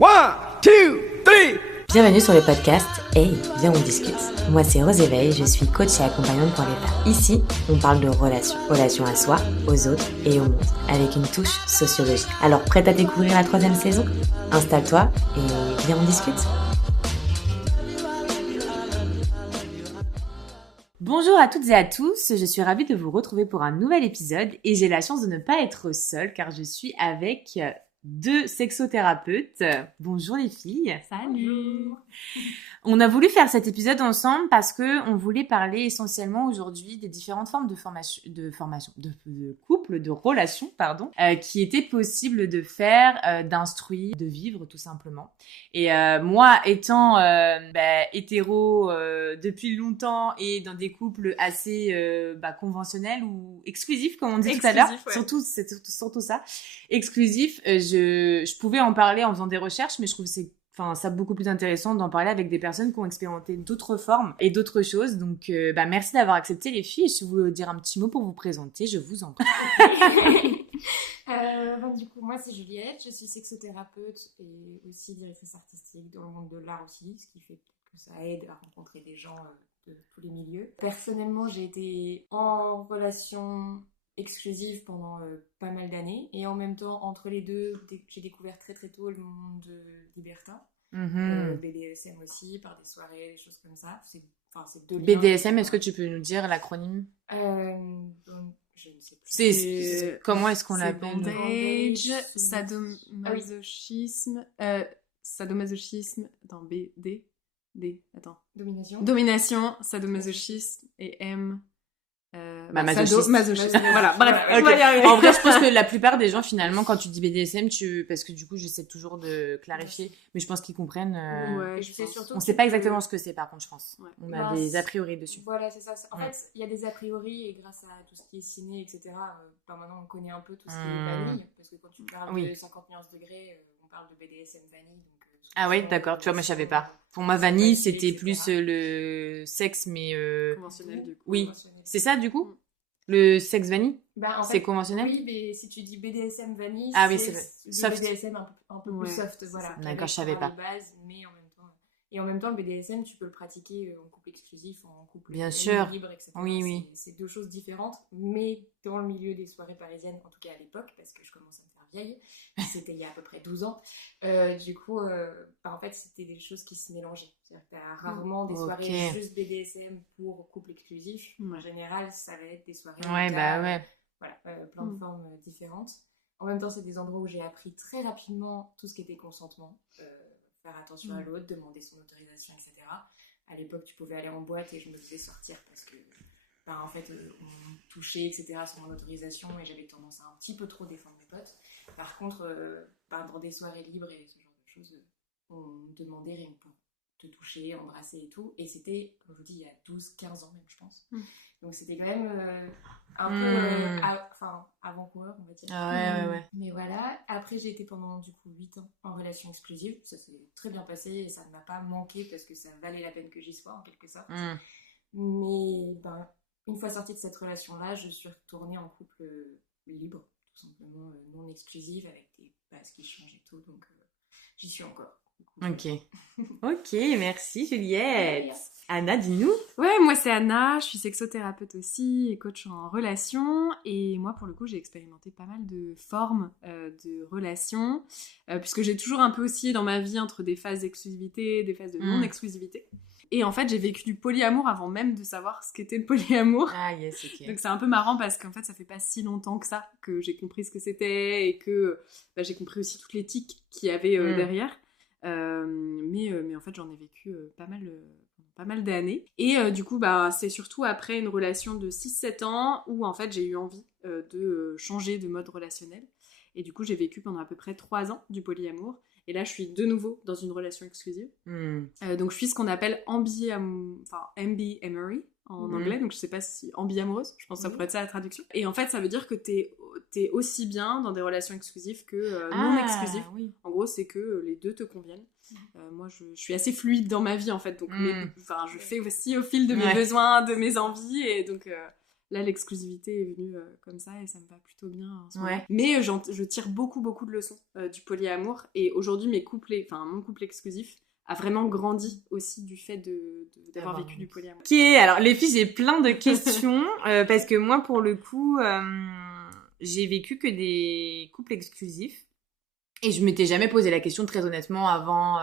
One, two, three. Bienvenue sur le podcast Hey, viens on discute. Moi c'est Rose Éveil, je suis coach et accompagnante pour les femmes. Ici, on parle de relations. Relations à soi, aux autres et au monde, avec une touche sociologique. Alors prête à découvrir la 3e saison ? Installe-toi et viens on discute. Bonjour à toutes et à tous, je suis ravie de vous retrouver pour un nouvel épisode et j'ai la chance de ne pas être seule car je suis avec 2 sexothérapeutes. Bonjour les filles. Salut. On a voulu faire cet épisode ensemble parce que on voulait parler essentiellement aujourd'hui des différentes formes de couple, de relations, qui étaient possibles de faire, d'instruire, de vivre tout simplement. Et moi, étant hétéro depuis longtemps et dans des couples assez conventionnels ou exclusifs, comme on dit tout à l'heure, ouais. C'est surtout ça, exclusif. Je pouvais en parler en faisant des recherches, mais je trouve ça beaucoup plus intéressant d'en parler avec des personnes qui ont expérimenté d'autres formes et d'autres choses. Donc, merci d'avoir accepté les filles. Et si vous voulez dire un petit mot pour vous présenter, je vous en prie. Du coup, moi, c'est Juliette. Je suis sexothérapeute et aussi directrice artistique dans le monde de l'art aussi, ce qui fait que ça aide à rencontrer des gens de tous les milieux. Personnellement, j'ai été en relation exclusive pendant pas mal d'années et en même temps entre les deux j'ai découvert très très tôt le monde libertin, BDSM aussi, par des soirées, des choses comme ça. C'est deux liens. BDSM, est-ce que tu peux nous dire l'acronyme? Je ne sais plus. Comment est-ce qu'on l'appelle? Bondage, sadomasochisme, attends, Domination, sadomasochisme et M. Masochisme. Voilà, bref, okay. On va y arriver. En vrai, je pense que la plupart des gens, finalement, quand tu dis BDSM, parce que du coup, j'essaie toujours de clarifier, mais je pense qu'ils comprennent. Ouais, on sait pas exactement ce que c'est, par contre, je pense. Ouais. On a des a priori dessus. Voilà, c'est ça. En fait, il y a des a priori, et grâce à tout ce qui est ciné, etc., maintenant, on connaît un peu tout ce qui est vanille, parce que quand tu parles de 50 nuances degrés, on parle de BDSM vanille. Donc, ah oui, d'accord. Tu vois, moi, je savais pas. Pour moi, vanille, c'était plus le sexe, mais... conventionnel, du coup. Oui, c'est ça, du coup? Le sexe vanille? C'est conventionnel? Oui, mais si tu dis BDSM vanille, c'est soft. BDSM un peu plus soft, voilà. D'accord, je savais pas. Bases, mais en même temps, le BDSM, tu peux le pratiquer en couple exclusif, en couple bien sûr. Libre, etc. Oui. C'est deux choses différentes, mais dans le milieu des soirées parisiennes, en tout cas à l'époque, parce que je commence à me faire vieille, c'était il y a à peu près 12 ans, du coup, en fait, c'était des choses qui se mélangeaient. C'est-à-dire que t'as rarement des soirées juste BDSM pour couple exclusif. En général, ça va être des soirées plein de formes différentes. En même temps, c'est des endroits où j'ai appris très rapidement tout ce qui était consentement. Faire attention à l'autre, demander son autorisation, etc. À l'époque, tu pouvais aller en boîte et je me faisais sortir parce que, en fait, on me touchait, etc. sans mon autorisation et j'avais tendance à un petit peu trop défendre mes potes. Par contre, dans des soirées libres et ce genre de choses, on me demandait rien que pour te toucher, embrasser et tout. Et c'était, comme je vous dis, il y a 12-15 ans même, je pense. Donc c'était quand même un peu avant-coureur, on va dire. Ouais. Mais voilà, après j'ai été pendant du coup 8 ans en relation exclusive. Ça s'est très bien passé et ça ne m'a pas manqué parce que ça valait la peine que j'y sois en quelque sorte. Mais une fois sortie de cette relation-là, je suis retournée en couple libre, tout simplement non exclusive, avec des bases qui changent et tout. Donc j'y suis encore. Ok, merci Juliette. Anna, dis-nous. Ouais, moi c'est Anna, je suis sexothérapeute aussi et coach en relation. Et moi, pour le coup, j'ai expérimenté pas mal de formes de relations, puisque j'ai toujours un peu oscillé dans ma vie entre des phases d'exclusivité, des phases de non-exclusivité. Et en fait, j'ai vécu du polyamour avant même de savoir ce qu'était le polyamour. Ah yes, ok. Donc c'est un peu marrant parce qu'en fait, ça fait pas si longtemps que ça que j'ai compris ce que c'était et que j'ai compris aussi toute l'éthique qu'il y avait derrière. Mais en fait, j'en ai vécu pas mal d'années. Et du coup, c'est surtout après une relation de 6-7 ans où en fait, j'ai eu envie de changer de mode relationnel. Et du coup, j'ai vécu pendant à peu près 3 ans du polyamour. Et là, je suis de nouveau dans une relation exclusive. Donc, je suis ce qu'on appelle ambyamory en anglais. Donc, je sais pas si ambi-amoureuse, je pense que ça pourrait être ça la traduction. Et en fait, ça veut dire que t'es aussi bien dans des relations exclusives que non exclusives. Oui. En gros, c'est que les deux te conviennent. Moi, je suis assez fluide dans ma vie, en fait. Donc, je fais aussi au fil de mes besoins, de mes envies. Et donc, Là, l'exclusivité est venue comme ça et ça me va plutôt bien en ce moment. Ouais. Mais je tire beaucoup de leçons du polyamour. Et aujourd'hui, mon couple exclusif a vraiment grandi aussi du fait d'avoir vécu du polyamour. Ok, alors les filles, j'ai plein de questions parce que moi, pour le coup, j'ai vécu que des couples exclusifs et je m'étais jamais posé la question très honnêtement avant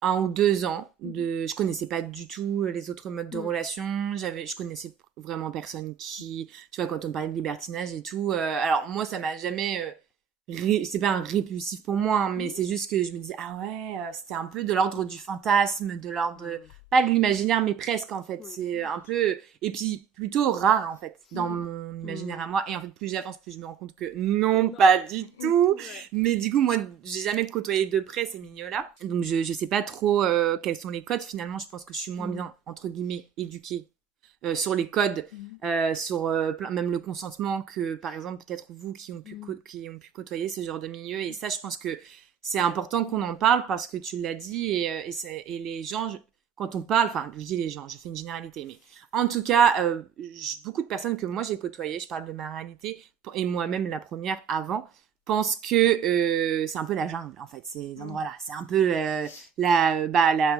1 ou 2 ans. Je connaissais pas du tout les autres modes de relation. Je connaissais vraiment personne qui, tu vois, quand on parlait de libertinage et tout. Alors moi, ça m'a jamais c'est pas un répulsif pour moi, hein, mais c'est juste que je me disais, ah ouais, c'était un peu de l'ordre du fantasme, de l'ordre, pas de l'imaginaire, mais presque en fait. Ouais. C'est un peu, et puis plutôt rare en fait, dans mon imaginaire à moi. Et en fait, plus j'avance, plus je me rends compte que non, pas du tout. Mais du coup, moi, j'ai jamais côtoyé de près ces milieux-là. Donc, je sais pas trop quels sont les codes. Finalement, je pense que je suis moins bien, entre guillemets, éduquée sur les codes, sur même le consentement que, par exemple, peut-être vous qui ont pu côtoyer ce genre de milieu. Et ça, je pense que c'est important qu'on en parle parce que tu l'as dit et les gens, quand on parle, enfin, je dis les gens, je fais une généralité, mais en tout cas, beaucoup de personnes que moi j'ai côtoyées, je parle de ma réalité, et moi-même la première avant, pense que c'est un peu la jungle en fait, ces endroits-là. C'est un peu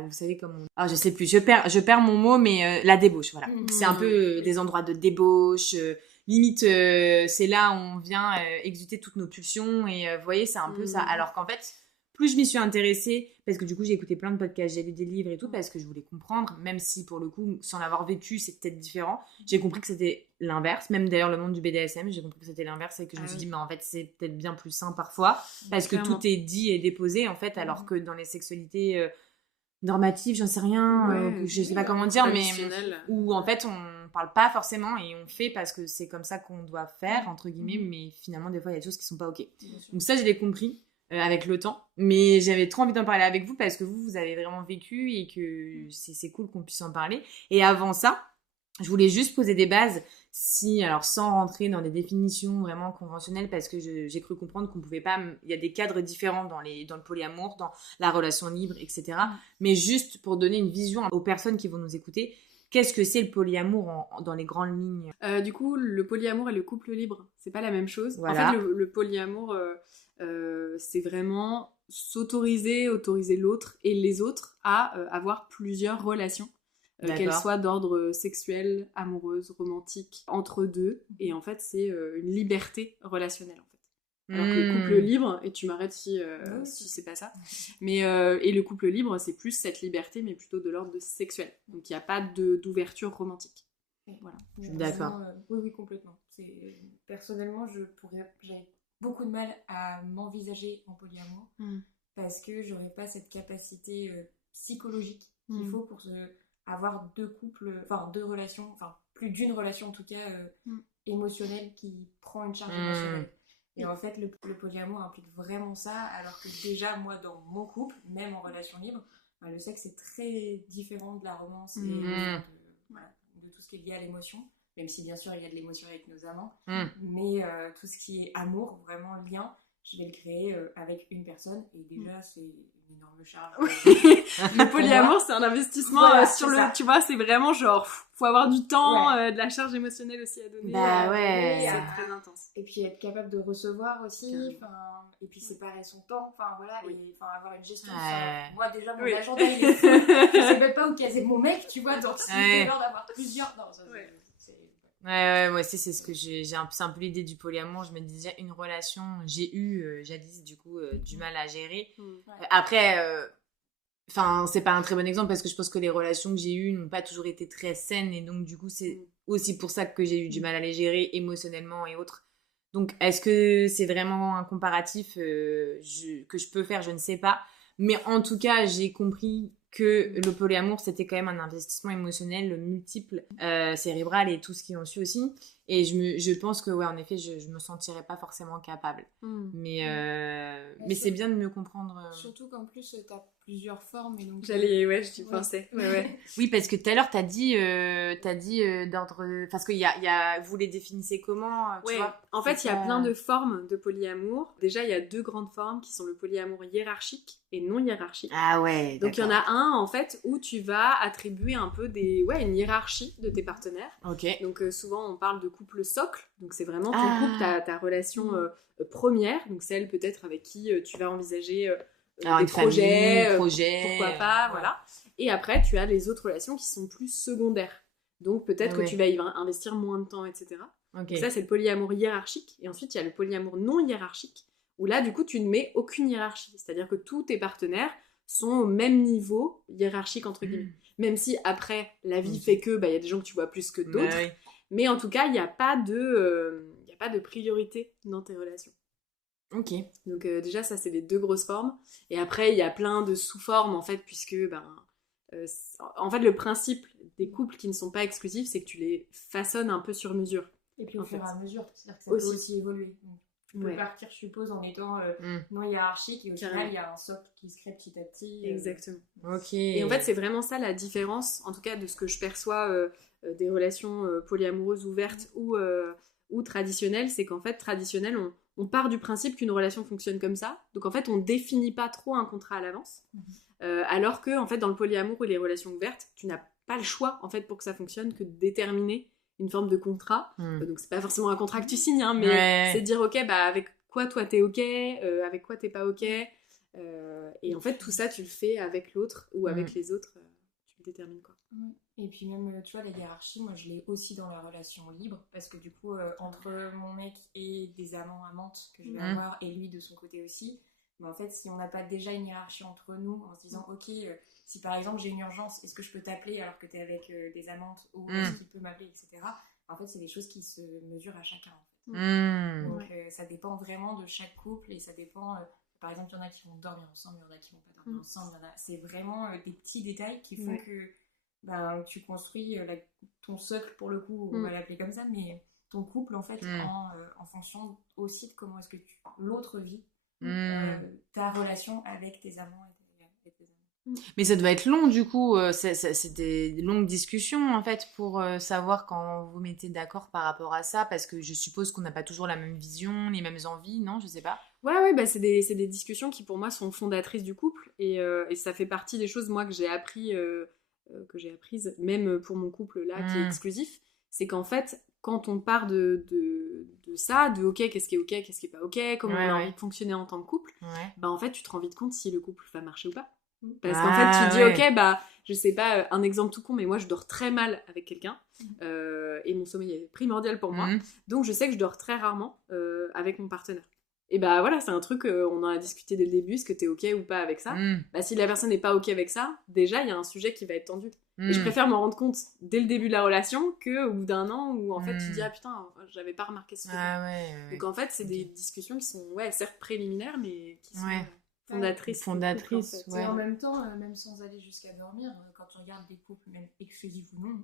vous savez comment je sais plus, je perds mon mot, mais la débauche, voilà. C'est un peu des endroits de débauche, limite c'est là où on vient exulter toutes nos pulsions et vous voyez, c'est un peu ça. Alors qu'en fait, plus je m'y suis intéressée, parce que du coup j'ai écouté plein de podcasts, j'ai lu des livres et tout, parce que je voulais comprendre, même si pour le coup, sans l'avoir vécu, c'est peut-être différent. J'ai compris que c'était l'inverse, même d'ailleurs le monde du BDSM, j'ai compris que c'était l'inverse et que je me suis dit, mais en fait c'est peut-être bien plus sain parfois, parce que tout est dit et déposé en fait, alors que dans les sexualités normatives, j'en sais rien, je sais pas comment dire, mais où en fait on parle pas forcément et on fait parce que c'est comme ça qu'on doit faire, entre guillemets, mais finalement des fois il y a des choses qui sont pas ok. Donc ça je l'ai compris avec le temps, mais j'avais trop envie d'en parler avec vous parce que vous avez vraiment vécu et que c'est cool qu'on puisse en parler. Et avant ça, je voulais juste poser des bases, alors sans rentrer dans des définitions vraiment conventionnelles, parce que j'ai cru comprendre qu'on pouvait pas, il y a des cadres différents dans le polyamour, dans la relation libre, etc. Mais juste pour donner une vision aux personnes qui vont nous écouter, qu'est-ce que c'est le polyamour dans les grandes lignes? Du coup, le polyamour et le couple libre, c'est pas la même chose. Voilà. En fait, le polyamour, c'est vraiment autoriser l'autre et les autres à avoir plusieurs relations, qu'elles soient d'ordre sexuel, amoureuse, romantique, entre deux. Et en fait, c'est une liberté relationnelle, en fait. Alors que le couple libre, et tu m'arrêtes si c'est pas ça, mais et le couple libre, c'est plus cette liberté, mais plutôt de l'ordre sexuel. Donc il n'y a pas d'ouverture romantique. Voilà. D'accord. Oui, complètement. Personnellement, j'avais beaucoup de mal à m'envisager en polyamour parce que j'aurais pas cette capacité psychologique qu'il faut pour avoir deux relations, enfin plus d'une relation en tout cas émotionnelle qui prend une charge émotionnelle. Et en fait, le polyamour implique vraiment ça, alors que déjà, moi, dans mon couple, même en relation libre, le sexe est très différent de la romance et de tout ce qui est lié à l'émotion, même si bien sûr il y a de l'émotion avec nos amants, mais tout ce qui est amour, vraiment lien, je vais le créer avec une personne, et déjà c'est une énorme charge. Le polyamour, c'est un investissement tu vois, c'est vraiment genre, faut avoir du temps, de la charge émotionnelle aussi à donner. C'est très intense. Et puis être capable de recevoir aussi, et puis séparer son temps, et avoir une gestion. Moi déjà, mon agenda il est fou, je sais même pas où caser mon mec, tu vois, donc c'est l'heure d'avoir plusieurs. Non, ça, moi aussi c'est ce que c'est un peu l'idée du polyamour. Je me disais, une relation, j'ai eu jadis du coup du mal à gérer. Après c'est pas un très bon exemple parce que je pense que les relations que j'ai eues n'ont pas toujours été très saines, et donc du coup c'est aussi pour ça que j'ai eu du mal à les gérer émotionnellement et autres. Donc est-ce que c'est vraiment un comparatif que je peux faire? Je ne sais pas, mais en tout cas j'ai compris que le polyamour c'était quand même un investissement émotionnel multiple, cérébral et tout ce qui en suit aussi. Et je pense que, ouais, en effet, je me sentirais pas forcément capable. Mais c'est bien de mieux comprendre. Surtout qu'en plus, t'as plusieurs formes. Et donc, J'y pensais. Ouais. Oui, parce que tout à l'heure, t'as dit d'ordre... Parce qu'il y a... Vous les définissez comment, tu vois? En fait, il y a plein de formes de polyamour. Déjà, il y a 2 grandes formes qui sont le polyamour hiérarchique et non hiérarchique. Ah ouais, donc, il y en a un, en fait, où tu vas attribuer un peu une hiérarchie de tes partenaires. Ok. Donc, souvent, on parle de couple socle. Donc, c'est vraiment ton couple, ta relation première. Donc, celle peut-être avec qui tu vas envisager des projets, pourquoi pas, voilà. Et après, tu as les autres relations qui sont plus secondaires. Donc, peut-être que tu vas y investir moins de temps, etc. Donc ça, c'est le polyamour hiérarchique. Et ensuite, il y a le polyamour non hiérarchique, où là, du coup, tu ne mets aucune hiérarchie. C'est-à-dire que tous tes partenaires sont au même niveau hiérarchique, entre guillemets. Même si, après, la vie fait que y a des gens que tu vois plus que d'autres. Mais en tout cas, il n'y a pas de priorité dans tes relations. Ok. Donc déjà, ça, c'est les 2 grosses formes. Et après, il y a plein de sous-formes, en fait, puisque... en fait, le principe des couples qui ne sont pas exclusifs, c'est que tu les façonnes un peu sur mesure. Et puis au fur et à mesure, c'est-à-dire que ça peut aussi évoluer. Donc, tu peux partir, je suppose, en étant non hiérarchique, et au final, il y a un socle qui se crée petit à petit. Exactement. Ok. Et en fait, c'est vraiment ça la différence, en tout cas de ce que je perçois des relations polyamoureuses ouvertes ou traditionnelles, c'est qu'en fait, traditionnelles, on part du principe qu'une relation fonctionne comme ça. Donc en fait, on définit pas trop un contrat à l'avance. Alors que en fait, dans le polyamour ou les relations ouvertes, tu n'as pas le choix en fait pour que ça fonctionne que de déterminer une forme de contrat. Donc c'est pas forcément un contrat que tu signes, hein, mais c'est de dire ok, avec quoi toi t'es ok, avec quoi t'es pas ok. Et en fait, tout ça, tu le fais avec l'autre ou avec les autres. Tu le détermines quoi. Et puis même, tu vois, la hiérarchie, moi je l'ai aussi dans la relation libre, parce que du coup, entre mon mec et des amants, amantes que je vais avoir, et lui de son côté aussi, mais en fait, si on n'a pas déjà une hiérarchie entre nous, en se disant, ok, si par exemple j'ai une urgence, est-ce que je peux t'appeler alors que t'es avec des amantes, ou est-ce qu'il peut m'appeler, etc. En fait, c'est des choses qui se mesurent à chacun. En fait. Donc ça dépend vraiment de chaque couple, et ça dépend... par exemple, il y en a qui vont dormir ensemble, il y en a qui vont pas dormir ensemble. C'est vraiment des petits détails qui font que tu construis ton socle, pour le coup, on va l'appeler comme ça, mais ton couple, en fait, en fonction aussi de comment est-ce que l'autre vit ta relation avec tes amants et tes amis. Mais ça doit être long, du coup. C'est des longues discussions, en fait, pour savoir quand vous mettez d'accord par rapport à ça, parce que je suppose qu'on n'a pas toujours la même vision, les mêmes envies, non? Je sais pas. Ouais, c'est des discussions qui, pour moi, sont fondatrices du couple, et ça fait partie des choses, moi, que j'ai apprises, même pour mon couple, là, qui est exclusif. C'est qu'en fait, quand on part de ça, de ok, qu'est-ce qui est ok, qu'est-ce qui est pas ok, comment on a envie de fonctionner en tant que couple, en fait, tu te rends vite compte si le couple va marcher ou pas. Parce qu'en fait, tu dis, ok, je sais pas, un exemple tout con, mais moi, je dors très mal avec quelqu'un, et mon sommeil est primordial pour moi, donc je sais que je dors très rarement avec mon partenaire. Et voilà, c'est un truc, on en a discuté dès le début, est-ce que t'es ok ou pas avec ça? Si la personne n'est pas ok avec ça, déjà, il y a un sujet qui va être tendu. Et je préfère m'en rendre compte dès le début de la relation qu'au bout d'un an où, en fait, tu dis, ah putain, j'avais pas remarqué ce truc. Donc, en fait, c'est des discussions qui sont, certes préliminaires, mais qui sont fondatrices. Et en même temps, même sans aller jusqu'à dormir, quand tu regardes des couples, même exclusifs ou non,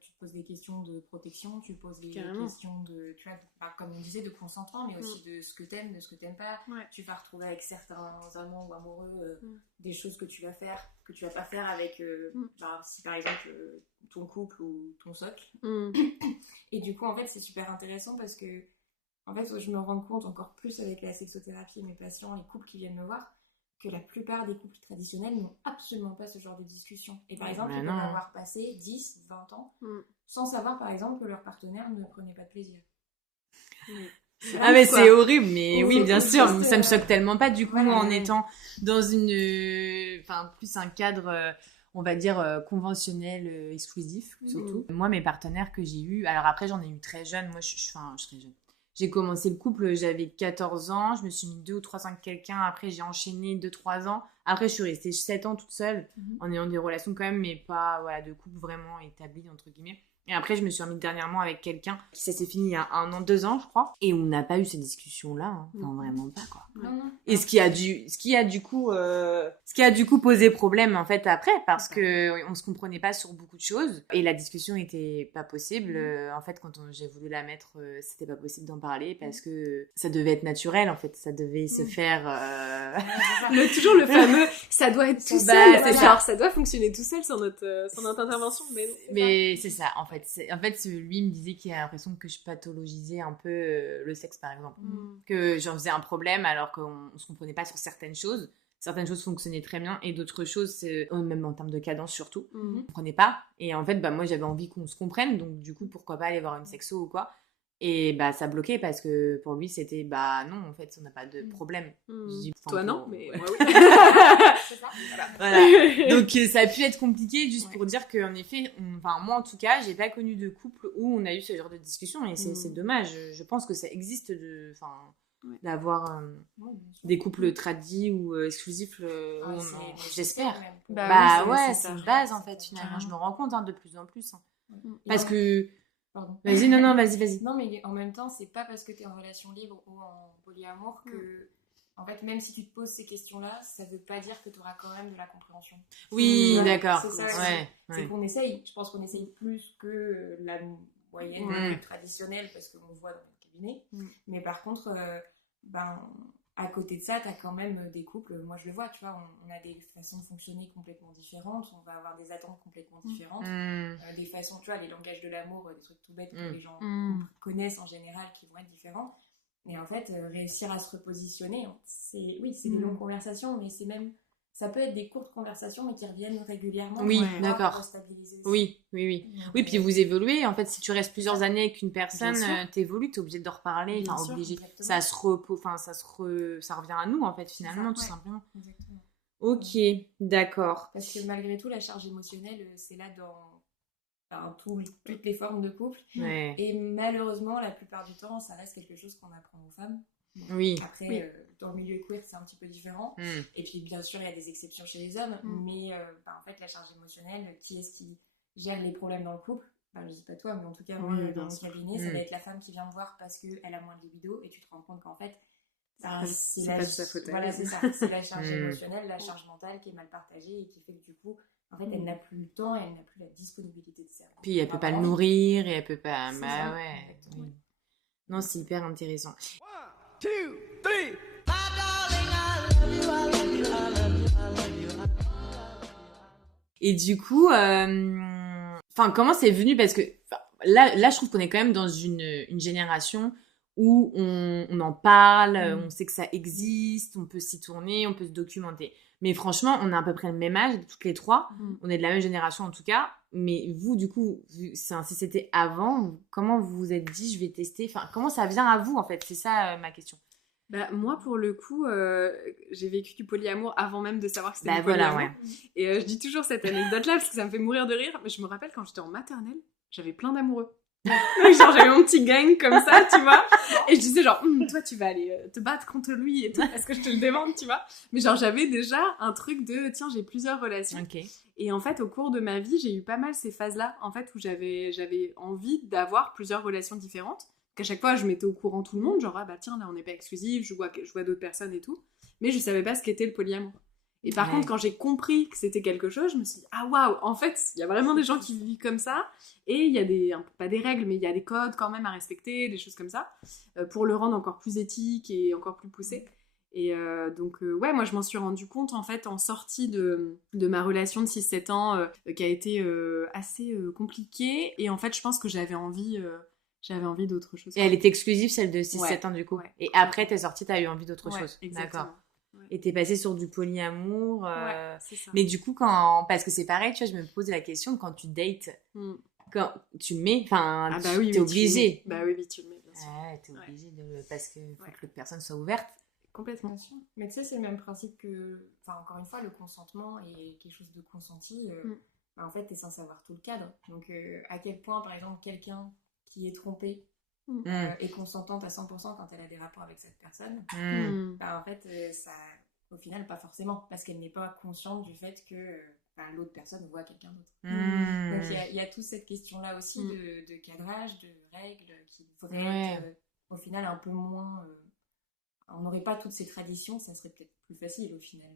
tu te poses des questions de protection, tu poses des questions de, tu vois, comme on disait, de consentement, mais aussi de ce que t'aimes, de ce que t'aimes pas. Tu vas retrouver avec certains amants ou amoureux des choses que tu vas faire, que tu vas pas faire avec, si par exemple ton couple ou ton socle. Et du coup, en fait, c'est super intéressant parce que, en fait, je me rends compte encore plus avec la sexothérapie et mes patients, les couples qui viennent me voir, que la plupart des couples traditionnels n'ont absolument pas ce genre de discussion. Et par exemple, ils peuvent avoir passé 10, 20 ans sans savoir, par exemple, que leur partenaire ne prenait pas de plaisir. Mais c'est horrible, mais oui, bien sûr, ça me choque tellement pas, du coup, en étant dans plus un cadre, on va dire, conventionnel, exclusif, surtout. Moi, mes partenaires que j'ai eus, alors après, j'en ai eu très jeune, moi, je suis très jeune. J'ai commencé le couple, j'avais 14 ans, je me suis mis 2 ou 3 ans avec quelqu'un, après j'ai enchaîné 2-3 ans, après je suis restée 7 ans toute seule, en ayant des relations quand même, mais pas de couple vraiment établi, entre guillemets. Et après, je me suis remise dernièrement avec quelqu'un qui ça s'est fini il y a 1 an, 2 ans, je crois. Et on n'a pas eu ces discussions-là. Hein. Enfin, vraiment pas, quoi. Non. Et ce qui a du coup posé problème, en fait, après, parce que on se comprenait pas sur beaucoup de choses. Et la discussion était pas possible. En fait, quand j'ai voulu la mettre, c'était pas possible d'en parler parce que ça devait être naturel, en fait. Ça devait se faire... Toujours le fameux, ça doit être tout Bah, seul. c'est Genre, ça doit fonctionner tout seul sur notre intervention. Mais c'est ça, en fait. En fait, lui me disait qu'il a l'impression que je pathologisais un peu le sexe, par exemple. Que j'en faisais un problème alors qu'on se comprenait pas sur certaines choses. Certaines choses fonctionnaient très bien et d'autres choses, même en termes de cadence surtout, on comprenait pas. Et en fait, moi, j'avais envie qu'on se comprenne. Donc, du coup, pourquoi pas aller voir une sexo ou quoi. Et ça bloquait parce que pour lui, c'était non, en fait, on n'a pas de problème. Je dis, toi, non, mais moi, oui. C'est ça. Voilà. Donc ça a pu être compliqué juste pour dire qu'en effet, moi en tout cas, j'ai pas connu de couple où on a eu ce genre de discussion et c'est dommage. Je pense que ça existe d'avoir des couples tradis ou exclusifs. J'espère. C'est une base en fait finalement. Je me rends compte de plus en plus. Parce que... Pardon. Vas-y, non, vas-y. Non, mais en même temps, c'est pas parce que t'es en relation libre ou en polyamour que... En fait, même si tu te poses ces questions-là, ça veut pas dire que tu auras quand même de la compréhension. Oui, d'accord. C'est ça, c'est qu'on essaye. Je pense qu'on essaye plus que la moyenne traditionnelle parce qu'on voit dans notre cabinet. Mais par contre, à côté de ça, tu as quand même des couples. Moi, je le vois, tu vois, on a des façons de fonctionner complètement différentes. On va avoir des attentes complètement différentes. Des façons, tu vois, les langages de l'amour, des trucs tout bêtes que les gens connaissent en général qui vont être différents. Et en fait, réussir à se repositionner, c'est des longues conversations, mais ça peut être des courtes conversations, mais qui reviennent régulièrement. Oui, d'accord. Pour stabiliser aussi. Oui. Oui, puis vous évoluez. En fait, si tu restes plusieurs années avec une personne, t'évolues, t'es obligé de reparler. Enfin, obligé. Ça revient à nous, en fait, finalement, tout simplement. Exactement. Ok, d'accord. Parce que malgré tout, la charge émotionnelle, c'est là dans toutes les formes de couple. Ouais. Et malheureusement, la plupart du temps, ça reste quelque chose qu'on apprend aux femmes. Oui. Après, dans le milieu queer, c'est un petit peu différent. Et puis, bien sûr, il y a des exceptions chez les hommes. Mais en fait, la charge émotionnelle, qui est-ce qui gère les problèmes dans le couple? Je dis pas toi, mais en tout cas, moi, dans mon cabinet, ça va être la femme qui vient me voir parce qu'elle a moins de libido. Et tu te rends compte qu'en fait, c'est pas de sa faute. Voilà, c'est ça. C'est la charge émotionnelle, la charge mentale qui est mal partagée et qui fait que du coup, en fait, elle n'a plus le temps et elle n'a plus la disponibilité de cerveau. Puis elle peut pas le nourrir et elle peut pas... Oui. Non, c'est hyper intéressant. 1, 2, 3. Et du coup, comment c'est venu? Parce que là, je trouve qu'on est quand même dans une génération où on en parle, on sait que ça existe, on peut s'y tourner, on peut se documenter. Mais franchement, on a à peu près le même âge, toutes les trois. On est de la même génération en tout cas. Mais vous, du coup, si c'était avant, comment vous vous êtes dit, je vais tester? Enfin, comment ça vient à vous, en fait? C'est ça ma question. Moi, pour le coup, j'ai vécu du polyamour avant même de savoir que c'était du polyamour. Voilà, ouais. Et je dis toujours cette anecdote-là parce que ça me fait mourir de rire. Mais je me rappelle quand j'étais en maternelle, j'avais plein d'amoureux. Donc, genre, j'avais mon petit gang comme ça, tu vois. Et je disais genre, toi, tu vas aller te battre contre lui et tout, parce que je te le demande, tu vois. Mais genre, j'avais déjà un truc de, tiens, j'ai plusieurs relations. Okay. Et en fait, au cours de ma vie, j'ai eu pas mal ces phases-là, en fait, où j'avais envie d'avoir plusieurs relations différentes. Qu'à chaque fois, je mettais au courant tout le monde, genre, tiens, là, on n'est pas exclusif, je vois d'autres personnes et tout. Mais je savais pas ce qu'était le polyamour. Et par contre, quand j'ai compris que c'était quelque chose, je me suis dit, ah waouh, en fait, il y a vraiment des gens qui vivent comme ça, et il y a pas des règles, mais il y a des codes quand même à respecter, des choses comme ça, pour le rendre encore plus éthique et encore plus poussé. Et moi, je m'en suis rendu compte, en fait, en sortie de ma relation de 6-7 ans, qui a été assez compliquée, et en fait, je pense que j'avais envie d'autre chose. Et elle était exclusive, celle de 6-7 ans, du coup. Ouais. Et après, t'es sortie, t'as eu envie d'autre chose. Exactement. D'accord. Et t'es passée sur du polyamour. C'est ça. Mais du coup, parce que c'est pareil, tu vois, je me pose la question, quand tu dates, quand tu mets, t'es obligé. Oui, tu le mets, bien sûr. T'es obligé parce que faut que l'autre personne soit ouverte. Complètement. Bien sûr. Mais tu sais, c'est le même principe que, encore une fois, le consentement est quelque chose de consenti. En fait, t'es censé avoir tout le cadre. Donc, à quel point, par exemple, quelqu'un qui est trompé est consentante à 100% quand elle a des rapports avec cette personne, en fait, au final, pas forcément, parce qu'elle n'est pas consciente du fait que l'autre personne voit quelqu'un d'autre. Donc il y a toute cette question-là aussi de cadrage, de règles, qui devraient être au final un peu moins... on n'aurait pas toutes ces traditions, ça serait peut-être plus facile au final.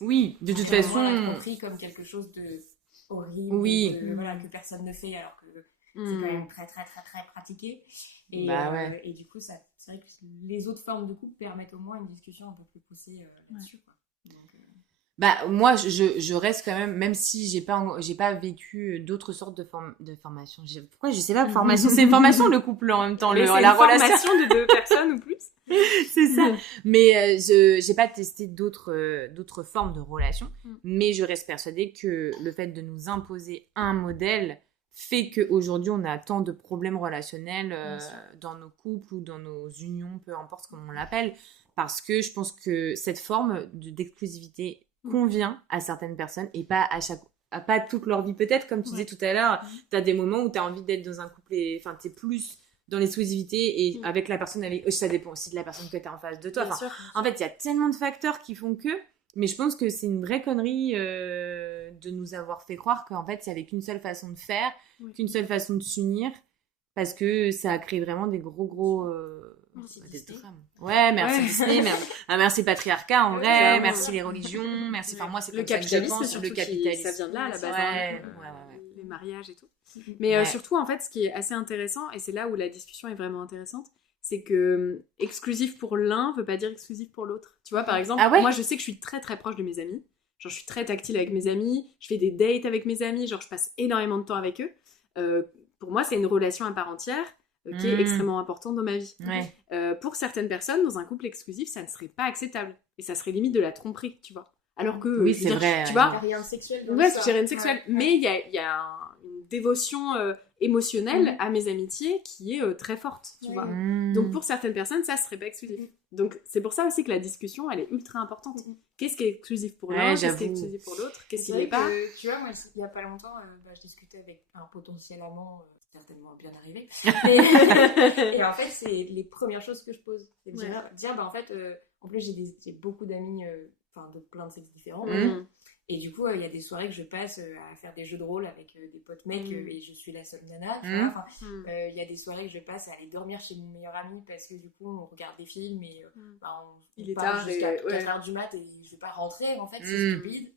Oui, de toute façon... On l'a compris comme quelque chose de horrible, que personne ne fait, alors que c'est quand même très très très très pratiqué. Et du coup, c'est vrai que les autres formes de couple permettent au moins une discussion un peu plus poussée là-dessus. Quoi. Donc, moi, je reste quand même si j'ai pas vécu d'autres sortes de formations. Pourquoi je sais pas, formation, c'est une formation le couple en même temps, c'est la une relation formation de 2 personnes ou plus. C'est ça. Mais j'ai pas testé d'autres formes de relations, mais je reste persuadée que le fait de nous imposer un modèle fait qu'aujourd'hui on a tant de problèmes relationnels dans nos couples ou dans nos unions, peu importe comment on l'appelle, parce que je pense que cette forme d'exclusivité convient à certaines personnes et pas pas toute leur vie. Peut-être, comme tu disais tout à l'heure, t'as des moments où t'as envie d'être dans un couple et t'es plus dans l'exclusivité et avec la personne avec ça dépend aussi de la personne que t'as en face de toi. En fait, il y a tellement de facteurs qui font que, mais je pense que c'est une vraie connerie de nous avoir fait croire qu'en fait, il n'y avait qu'une seule façon de faire, qu'une seule façon de s'unir, parce que ça a créé vraiment des gros des drames. Ouais, merci Disney, merci patriarcat en vrai, merci les religions, merci. Enfin, moi, c'est le capitalisme, surtout, le capitalisme. Ça vient de là à la base. Les mariages et tout. Mais surtout, en fait, ce qui est assez intéressant, et c'est là où la discussion est vraiment intéressante, c'est que exclusif pour l'un veut pas dire exclusif pour l'autre. Tu vois, par exemple, moi, je sais que je suis très très proche de mes amis. Genre, je suis très tactile avec mes amis, je fais des dates avec mes amis, genre, je passe énormément de temps avec eux. Pour moi, c'est une relation à part entière qui est extrêmement importante dans ma vie. Pour certaines personnes, dans un couple exclusif, ça ne serait pas acceptable. Et ça serait limite de la tromperie, tu vois. Alors que, oui, c'est vrai. Tu vois, rien de sexuel. J'ai rien de sexuel. Mais il y a une dévotion émotionnelle à mes amitiés qui est très forte, tu vois. Donc pour certaines personnes, ça serait pas exclusif. Donc c'est pour ça aussi que la discussion, elle est ultra importante. Qu'est-ce qui est exclusif pour l'un, qu'est-ce qui est exclusif pour l'autre, qu'est-ce qui l'est pas. Tu vois, moi, il y a pas longtemps, je discutais avec un potentiel amant certainement bien arrivé. Et en fait, c'est les premières choses que je pose. C'est dire en fait, en plus, j'ai beaucoup d'amis de plein de sexes différents. Et du coup, il y a des soirées que je passe à faire des jeux de rôle avec des potes mecs et je suis la seule nana. Il y a des soirées que je passe à aller dormir chez mon meilleur ami parce que du coup, on regarde des films et il est part tard jusqu'à 4h du mat et je vais pas rentrer, en fait, c'est stupide.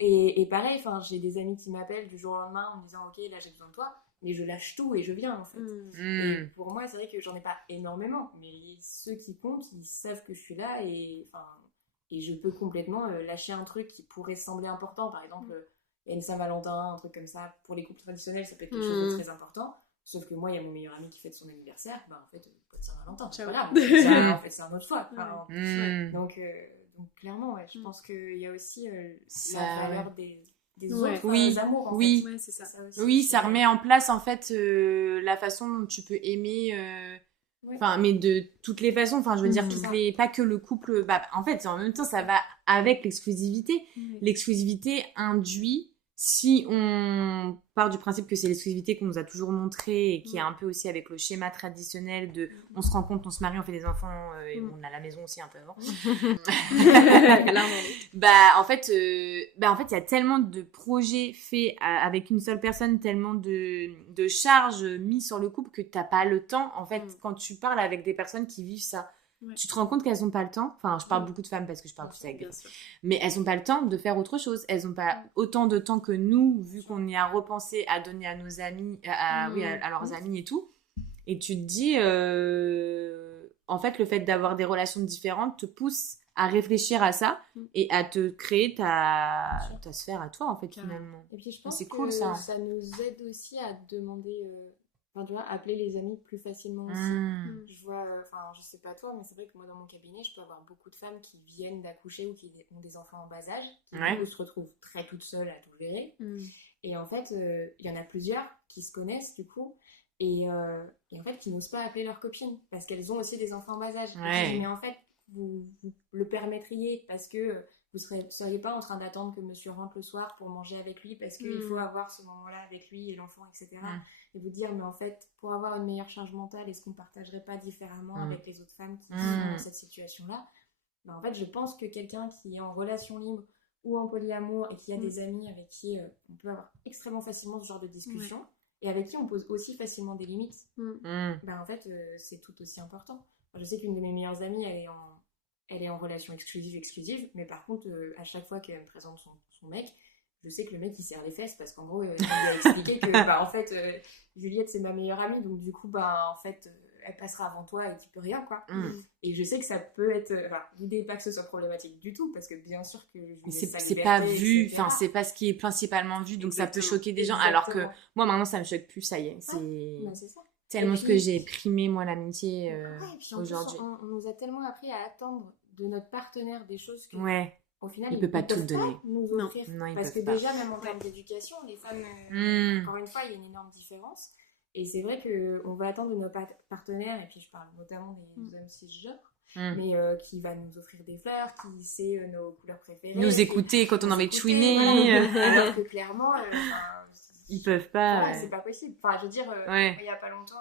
Et pareil, j'ai des amis qui m'appellent du jour au lendemain en me disant « Ok, là, j'ai besoin de toi ». Mais je lâche tout et je viens, en fait. Et pour moi, c'est vrai que j'en ai pas énormément, mais ceux qui comptent, ils savent que je suis là et je peux complètement lâcher un truc qui pourrait sembler important. Par exemple, il y a une Saint-Valentin, un truc comme ça. Pour les couples traditionnels, ça peut être quelque chose de très important. Sauf que moi, il y a mon meilleur ami qui fête son anniversaire. En fait, pas de Saint-Valentin. C'est pas grave. En fait, c'est un autre choix. Donc, clairement, je pense qu'il y a aussi la valeur des autres amours. En fait. C'est ça. Ça remet en place, en fait, la façon dont tu peux aimer... mais de toutes les façons, je veux dire, pas que le couple, en fait, en même temps, ça va avec l'exclusivité. L'exclusivité induit, si on part du principe que c'est l'exclusivité qu'on nous a toujours montré et qui est un peu aussi avec le schéma traditionnel de on se rencontre, on se marie, on fait des enfants et on a la maison aussi un peu avant. En fait, il y a tellement de projets faits avec une seule personne, tellement de charges mises sur le couple que t'as pas le temps. En fait, quand tu parles avec des personnes qui vivent ça, tu te rends compte qu'elles n'ont pas le temps. Je parle beaucoup de femmes parce que je parle plus avec des femmes. Mais elles n'ont pas le temps de faire autre chose. Elles n'ont pas autant de temps que nous, vu qu'on est à repenser, à donner à nos amis, à leurs amis et tout. Et tu te dis, en fait, le fait d'avoir des relations différentes te pousse à réfléchir à ça et à te créer ta sphère à toi, en fait, finalement. Et puis, je pense c'est que cool, ça nous aide aussi à demander... tu vois, appeler les amis plus facilement aussi. Je vois, je sais pas toi, mais c'est vrai que moi dans mon cabinet, je peux avoir beaucoup de femmes qui viennent d'accoucher ou qui ont des enfants en bas âge, qui du coup se retrouvent très toutes seules à tout gérer. Et en fait, il y en a plusieurs qui se connaissent du coup, et en fait qui n'osent pas appeler leurs copines parce qu'elles ont aussi des enfants en bas âge. Et je dis, mais en fait, vous le permettriez parce que vous ne seriez pas en train d'attendre que monsieur rentre le soir pour manger avec lui parce qu'il faut avoir ce moment-là avec lui et l'enfant, etc. Et vous dire, mais en fait, pour avoir une meilleure charge mentale, est-ce qu'on ne partagerait pas différemment avec les autres femmes qui sont dans cette situation-là ? En fait, je pense que quelqu'un qui est en relation libre ou en polyamour et qui a des amis avec qui on peut avoir extrêmement facilement ce genre de discussion et avec qui on pose aussi facilement des limites, en fait, c'est tout aussi important. Je sais qu'une de mes meilleures amies, elle est en relation exclusive, mais par contre, à chaque fois qu'elle me présente son mec, je sais que le mec il serre les fesses parce qu'en gros, il lui a expliqué que en fait, Juliette c'est ma meilleure amie, donc du coup, en fait, elle passera avant toi et tu peux rien, quoi. Et je sais que ça peut être. L'idée n'est pas que ce soit problématique du tout, parce que bien sûr que c'est pas vu, enfin, c'est pas ce qui est principalement vu, donc ça peut choquer des gens, alors que moi maintenant ça me choque plus, ça y est. C'est ça. Tellement ce que j'ai primé, moi, l'amitié et puis aujourd'hui. On nous a tellement appris à attendre de notre partenaire des choses que. Au final, il peut pas tout donner. Nous offrir. Non, parce que déjà, même en termes d'éducation, les femmes, encore une fois, il y a une énorme différence. Et c'est vrai qu'on va attendre de nos partenaires, et puis je parle notamment des hommes cisgenres, mais qui va nous offrir des fleurs, qui sait nos couleurs préférées. Nous écouter quand on a envie de chouiner. Alors que clairement, ils peuvent pas. C'est pas possible. Enfin, je veux dire, il y a pas longtemps,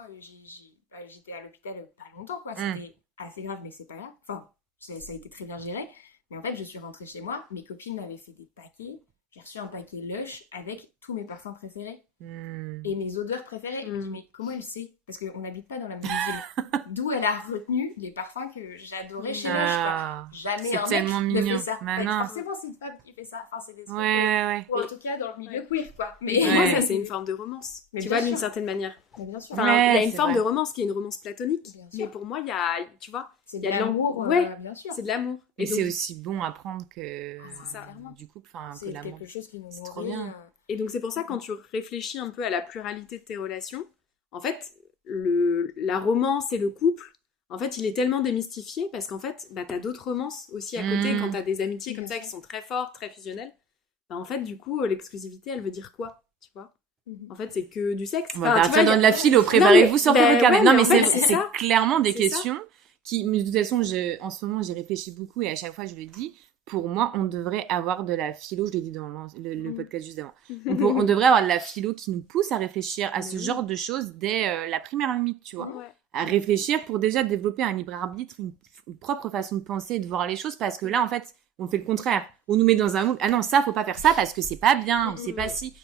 j'étais à l'hôpital pas longtemps, quoi. C'était assez grave, mais c'est pas grave. Enfin, ça a été très bien géré. Mais en fait, je suis rentrée chez moi, mes copines m'avaient fait des paquets. J'ai reçu un paquet Lush avec tous mes parfums préférés et mes odeurs préférées. Je me dis, mais comment elle sait? Parce qu'on n'habite pas dans la même ville. D'où elle a retenu les parfums que j'adorais chez Lush. Jamais c'est tellement mignon. Ça. Forcément, c'est une femme qui fait ça. Enfin, c'est des trucs. Ou en tout cas, dans le milieu queer, quoi. Mais pour moi, ça, c'est une forme de romance. Tu vois, d'une certaine manière. Bien sûr. Enfin, il y a une forme de romance qui est une romance platonique. Mais pour moi, il y a, tu vois, il y a de l'amour. Bien sûr. C'est de l'amour. Et donc, c'est aussi bon à prendre que du couple, c'est quelque chose qui nous nourrit. C'est trop bien. Et donc c'est pour ça, quand tu réfléchis un peu à la pluralité de tes relations, en fait, la romance et le couple, en fait, il est tellement démystifié parce qu'en fait, t'as d'autres romances aussi à côté quand t'as des amitiés comme ça qui sont très fortes, très fusionnelles. En fait, du coup, l'exclusivité, elle veut dire quoi, tu vois? En fait, c'est que du sexe. Ça donne de la philo, préparez-vous, sortez vos carnets. Non, mais c'est ça. Clairement des questions qui, de toute façon, en ce moment, j'y réfléchis beaucoup et à chaque fois, je le dis. Pour moi, on devrait avoir de la philo, je l'ai dit dans le podcast juste avant, on devrait avoir de la philo qui nous pousse à réfléchir à ce genre de choses dès la première limite, tu vois. À réfléchir pour déjà développer un libre arbitre, une propre façon de penser et de voir les choses, parce que là, en fait, on fait le contraire. On nous met dans un moule, ah non, ça, faut pas faire ça parce que c'est pas bien, ou c'est pas si...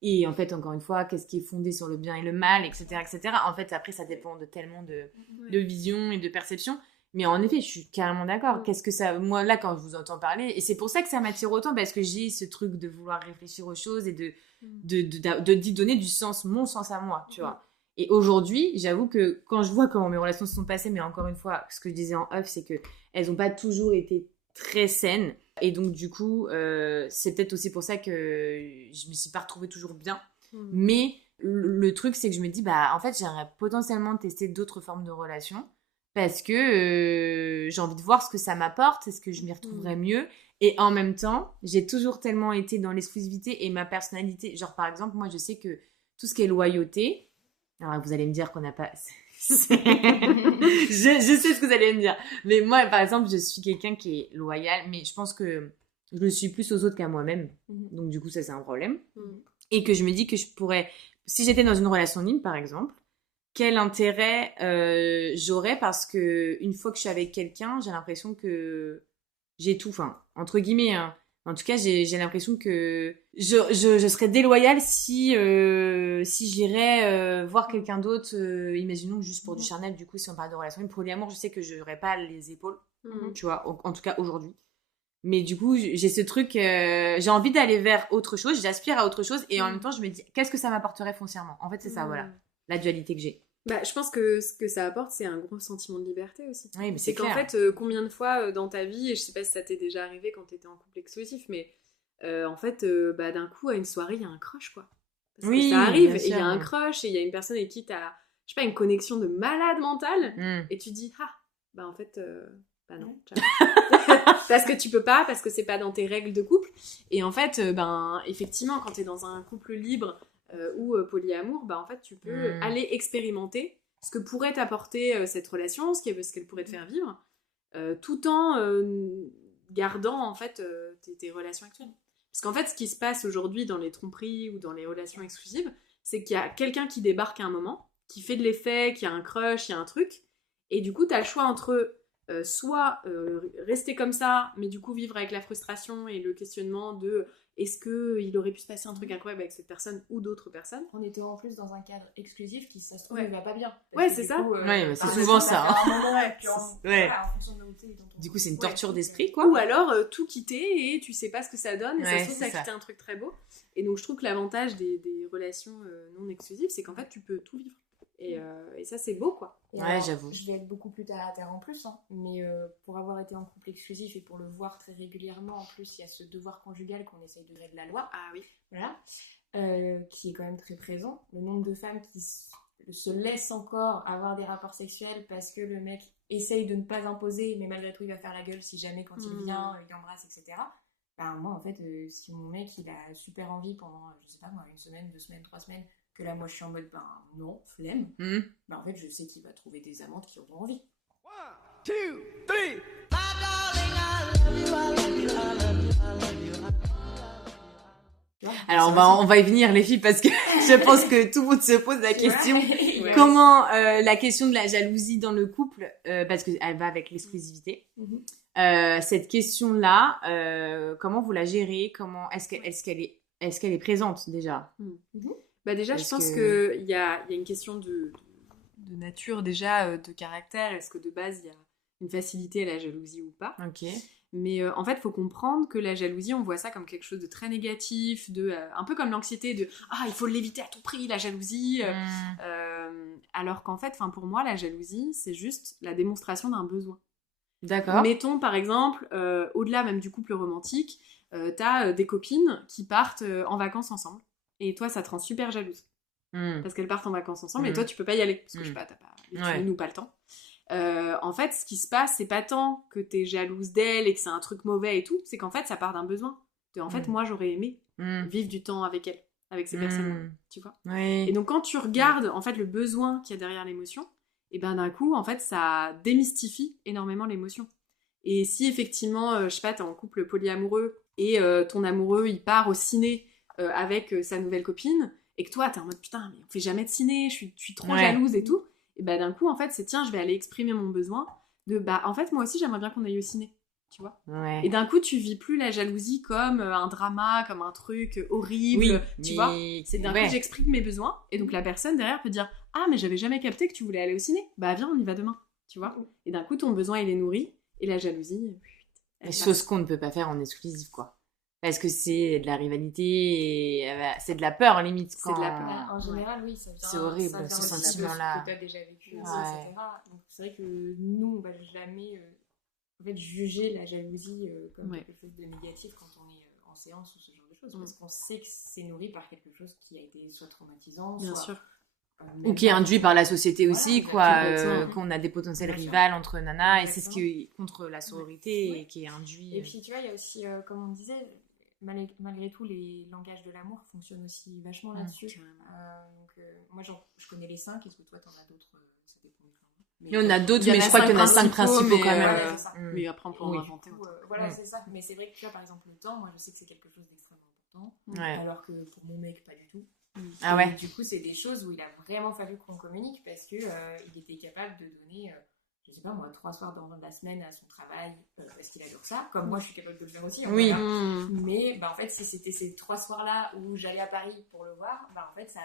Et en fait, encore une fois, qu'est-ce qui est fondé sur le bien et le mal, etc., etc. En fait, après, ça dépend de tellement de vision et de perception. Mais en effet, je suis carrément d'accord. Qu'est-ce que ça... Moi, là, quand je vous entends parler, et c'est pour ça que ça m'attire autant, parce que j'ai ce truc de vouloir réfléchir aux choses et d'y donner du sens, mon sens à moi, tu vois. Et aujourd'hui, j'avoue que quand je vois comment mes relations se sont passées, mais encore une fois, ce que je disais en off, c'est qu'elles n'ont pas toujours été très saines. Et donc, du coup, c'est peut-être aussi pour ça que je me suis pas retrouvée toujours bien. Mais le truc, c'est que je me dis, en fait, j'aimerais potentiellement tester d'autres formes de relations. Parce que j'ai envie de voir ce que ça m'apporte, est-ce que je m'y retrouverais mieux. Et en même temps, j'ai toujours tellement été dans l'exclusivité et ma personnalité. Genre, par exemple, moi, je sais que tout ce qui est loyauté... Alors, vous allez me dire qu'on n'a pas... je sais ce que vous allez me dire. Mais moi, par exemple, je suis quelqu'un qui est loyal, mais je pense que je le suis plus aux autres qu'à moi-même. Donc, du coup, ça, c'est un problème. Et que je me dis que je pourrais... Si j'étais dans une relation libre, par exemple, quel intérêt j'aurais, parce que une fois que je suis avec quelqu'un, j'ai l'impression que j'ai tout, enfin, entre guillemets, hein. En tout cas, j'ai l'impression que je serais déloyale si j'irais voir quelqu'un d'autre, imaginons juste pour du charnel, du coup, si on parle de relation. Pour l'amour, je sais que je n'aurais pas les épaules, tu vois, en tout cas aujourd'hui. Mais du coup, j'ai ce truc, j'ai envie d'aller vers autre chose, j'aspire à autre chose, et en même temps, je me dis, qu'est-ce que ça m'apporterait foncièrement? En fait, c'est ça, voilà, la dualité que j'ai. Je pense que ce que ça apporte, c'est un gros sentiment de liberté aussi. Oui, mais c'est qu'en fait, combien de fois dans ta vie, et je sais pas si ça t'est déjà arrivé quand t'étais en couple exclusif, mais en fait, d'un coup, à une soirée, il y a un crush, quoi. Parce que ça arrive, et il y a un crush, et il y a une personne avec qui t'as, je sais pas, une connexion de malade mentale, et tu dis, en fait, non, parce que tu peux pas, parce que c'est pas dans tes règles de couple. Et en fait, effectivement, quand t'es dans un couple libre, ou polyamour, en fait tu peux aller expérimenter ce que pourrait t'apporter cette relation, ce qu'elle pourrait te faire vivre, tout en gardant en fait tes relations actuelles. Parce qu'en fait, ce qui se passe aujourd'hui dans les tromperies ou dans les relations exclusives, c'est qu'il y a quelqu'un qui débarque à un moment, qui fait de l'effet, qui a un crush, il y a un truc, et du coup t'as le choix entre soit rester comme ça, mais du coup vivre avec la frustration et le questionnement de est-ce qu'il aurait pu se passer un truc incroyable avec cette personne ou d'autres personnes. On était en plus dans un cadre exclusif qui, ça se trouve, Ouais. ne va pas bien. Ouais, que c'est du ça. coup, Ouais, mais c'est par souvent exemple, ça, à un moment, puis Ouais. voilà, en fonction de où t'es dans ton- Du coup, c'est une Ouais, torture donc, d'esprit, quoi. Ou alors tout quitter et tu sais pas ce que ça donne et ça Ouais, se trouve c'est ça a ça. quitté un truc très beau. Et donc je trouve que l'avantage des relations non exclusives, c'est qu'en fait tu peux tout vivre. Et ça c'est beau quoi. Et Ouais, alors, j'avoue. Je vais être beaucoup plus terre à terre en plus, hein, mais pour avoir été en couple exclusif et pour le voir très régulièrement, en plus, il y a ce devoir conjugal qu'on essaye de régler de la loi, Ah oui. voilà, qui est quand même très présent. Le nombre de femmes qui se laissent encore avoir des rapports sexuels parce que le mec essaye de ne pas imposer, mais malgré tout, il va faire la gueule si jamais quand il vient, il embrasse, etc. Ben, moi, en fait, si mon mec, il a super envie pendant, je sais pas moi, 1 semaine, 2 semaines, 3 semaines, que là, moi, je suis en mode, ben non, flemme. Ben, en fait, je sais qu'il va trouver des amantes qui auront envie. 1, 2, 3. Tu vois. Alors, on va y venir, les filles, parce que je pense que tout le monde se pose la Tu vois. question. Ouais. Comment la question de la jalousie dans le couple, parce qu'elle va avec l'exclusivité, Mhm. cette question-là, comment vous la gérez? Comment est-ce qu'elle est présente déjà? Bah déjà, je Parce pense que- qu'il y a une question de nature déjà, de caractère. Est-ce que de base, il y a une facilité à la jalousie ou pas? Ok. Mais en fait, il faut comprendre que la jalousie, on voit ça comme quelque chose de très négatif, un peu comme l'anxiété de « Ah, il faut l'éviter à tout prix, la jalousie alors qu'en fait, pour moi, la jalousie, c'est juste la démonstration d'un besoin. D'accord. Mettons, par exemple, au-delà même du couple romantique, t'as des copines qui partent en vacances ensemble. Et toi, ça te rend super jalouse. Parce qu'elles partent en vacances ensemble et toi, tu peux pas y aller. Parce que, je sais pas, t'as pas les thunes ou pas le temps. En fait, ce qui se passe, c'est pas tant que t'es jalouse d'elle et que c'est un truc mauvais et tout, c'est qu'en fait, ça part d'un besoin. En fait, moi, j'aurais aimé vivre du temps avec elle, avec ces personnes-là, tu vois. Oui. Et donc, quand tu regardes, en fait, le besoin qu'il y a derrière l'émotion, et ben d'un coup, en fait, ça démystifie énormément l'émotion. Et si, effectivement, je sais pas, t'es en couple polyamoureux et ton amoureux, il part au ciné avec sa nouvelle copine, et que toi, t'es en mode, putain, mais on fait jamais de ciné, je suis trop jalouse et tout, et ben d'un coup, en fait, c'est, tiens, je vais aller exprimer mon besoin de, bah, en fait, moi aussi, j'aimerais bien qu'on aille au ciné, tu vois. Ouais. Et d'un coup, tu vis plus la jalousie comme un drama, comme un truc horrible, Oui, tu vois. mais- C'est d'un ouais. coup, j'exprime mes besoins, et donc la personne derrière peut dire, ah, mais j'avais jamais capté que tu voulais aller au ciné, bah viens, on y va demain, tu vois. Et d'un coup, ton besoin, il est nourri, et la jalousie, elle Des passe. choses qu'on ne peut pas faire en exclusif, quoi. Parce que c'est de la rivalité, et c'est de la peur, limite. C'est de la quand- peur. En général, oui, ça vient. C'est horrible, ça vient ce aussi de sentiment-là. ce que tu as déjà vécu, Ouais. etc. Donc, c'est vrai que nous, on va jamais en fait, juger la jalousie comme quelque chose de négatif quand on est en séance ou ce genre de choses. Parce qu'on sait que c'est nourri par quelque chose qui a été soit traumatisant, Bien soit. sûr. Ou qui est induit par la société Voilà, aussi, exactement. quoi. Complètement. Qu'on a des potentiels Bien sûr. rivales entre nanas, et c'est ce Exactement. qui est contre la sororité Ouais. et qui est induit. Et puis, tu vois, il y a aussi, comme on disait, malgré tout, les langages de l'amour fonctionnent aussi vachement là-dessus. Moi, je connais les 5. Est-ce que toi, t'en as d'autres ça dépend des gens. Il y en a d'autres, Il y en mais a je crois qu'il y en a 5 principaux mais, quand même. ouais, c'est ça. Mais après, on peut en Oui. inventer. Du coup, autant. voilà, Mm. c'est ça. Mais c'est vrai que tu vois, par exemple, le temps, moi, je sais que c'est quelque chose d'extrêmement important. Ouais. Alors que pour mon mec, pas du tout. Ah Et ouais. du coup, c'est des choses où il a vraiment fallu qu'on communique parce que il était capable de donner, je sais pas moi, 3 soirs dans la semaine à son travail parce qu'il adore ça. Comme moi, je suis capable de le faire aussi. Oui. Voilà. Mmh. Mais en fait, si c'était ces 3 soirs-là où j'allais à Paris pour le voir, en fait, ça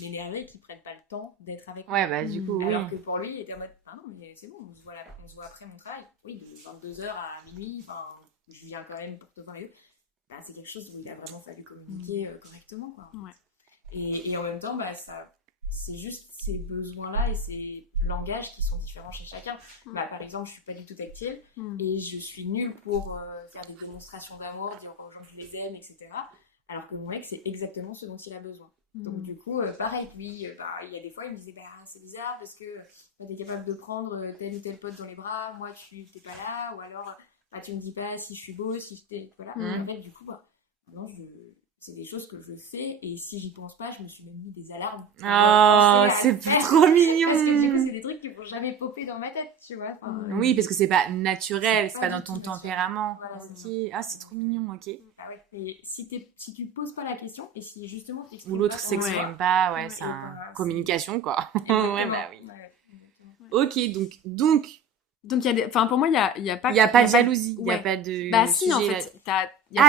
m'énervait qu'il prenne pas le temps d'être avec moi. Ouais, bah du coup, oui. Alors que pour lui, il était en mode ah non, mais c'est bon, on se voit après mon travail. Oui, de 22h à minuit, je viens quand même pour te voir et eux. C'est quelque chose où il a vraiment fallu communiquer correctement, quoi. Ouais. Et en même temps, c'est juste ces besoins-là et ces langages qui sont différents chez chacun. Par exemple, je suis pas du tout tactile et je suis nulle pour faire des démonstrations d'amour, dire aux gens que je les aime, etc. Alors que mon mec, c'est exactement ce dont il a besoin. Donc du coup, pareil, lui, il y a des fois, il me disait, c'est bizarre parce que t'es capable de prendre tel ou tel pote dans les bras, moi, t'es pas là, ou alors, tu me dis pas si je suis beau, si je t'ai... Voilà. Et en fait, du coup, maintenant, c'est des choses que je fais, et si j'y pense pas, je me suis même mis des alarmes. Oh, c'est trop mignon. Parce que du coup, c'est des trucs qui vont jamais popper dans ma tête, tu vois. Oui, parce que c'est pas naturel, c'est pas pas dans du ton tout naturel. tempérament. Voilà, Ok. c'est Ah, c'est trop mignon, ok. Ah ouais. Et si tu poses pas la question, et si justement t'exprimes Ou l'autre pas ton s'exprime besoin, pas, ouais, Ouais, c'est et un ben, communication, quoi. exactement. Ouais, bah oui. Ouais, exactement. Ok, donc Donc, pour moi, il y a pas... Il n'y a pas de jalousie. Il n'y a Ouais. pas de... Bah si, en sujet- fait.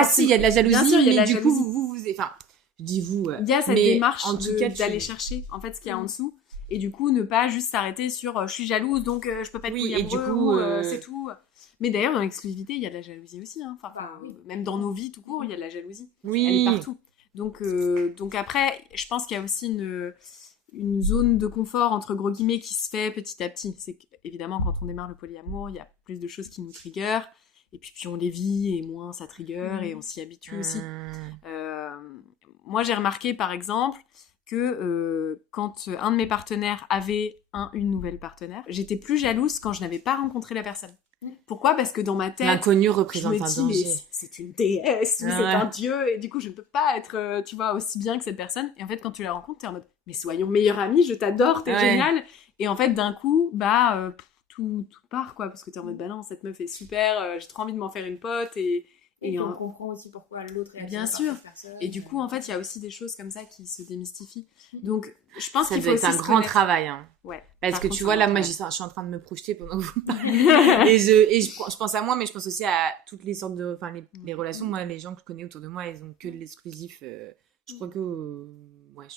Si, il y a de la jalousie, Bien sûr, il y a de mais la du jalousie. coup, vous... Enfin, je dis vous... Il y a cette mais démarche en tout cas, d'aller chercher, en fait, ce qu'il y a en dessous. Et du coup, ne pas juste s'arrêter sur je suis jalouse, donc je peux pas être Oui, et du polyamoureux, coup, ou, c'est tout. Mais d'ailleurs, dans l'exclusivité, il y a de la jalousie aussi. Hein. Enfin, oui. Même dans nos vies, tout court, il y a de la jalousie. Oui. Elle est partout. Donc après, je pense qu'il y a aussi une zone de confort, entre gros guillemets, qui se fait petit à petit. C'est qu'évidemment, quand on démarre le polyamour, il y a plus de choses qui nous trigger. Et puis on les vit, et moins ça trigger, et on s'y habitue aussi. Moi, j'ai remarqué, par exemple, que quand un de mes partenaires avait une nouvelle partenaire, j'étais plus jalouse quand je n'avais pas rencontré la personne. Pourquoi ? Parce que dans ma tête, L'inconnu je représente me un dis, danger. mais c'est une déesse, ou Ouais. c'est un dieu, et du coup, je ne peux pas être, tu vois, aussi bien que cette personne. Et en fait, quand tu la rencontres, t'es en mode, mais soyons meilleurs amis, je t'adore, t'es Ouais. génial. Et en fait, d'un coup, tout part, quoi, parce que t'es en mode, bah non, cette meuf est super, j'ai trop envie de m'en faire une pote, Et on comprend aussi pourquoi l'autre est Bien attiré sûr. par cette personne. Et du coup, en fait, il y a aussi des choses comme ça qui se démystifient. Donc, je pense Ça qu'il faut doit être aussi un se grand connaître. travail. Hein. Ouais. Parce Par que contre, tu c'est vois, un là, grand moi, travail. je suis en train de me projeter pendant que vous parlez. et je pense à moi, mais je pense aussi à toutes les sortes de... Enfin, les relations. Moi, les gens que je connais autour de moi, ils ont que de l'exclusif. Je crois que... Ouais,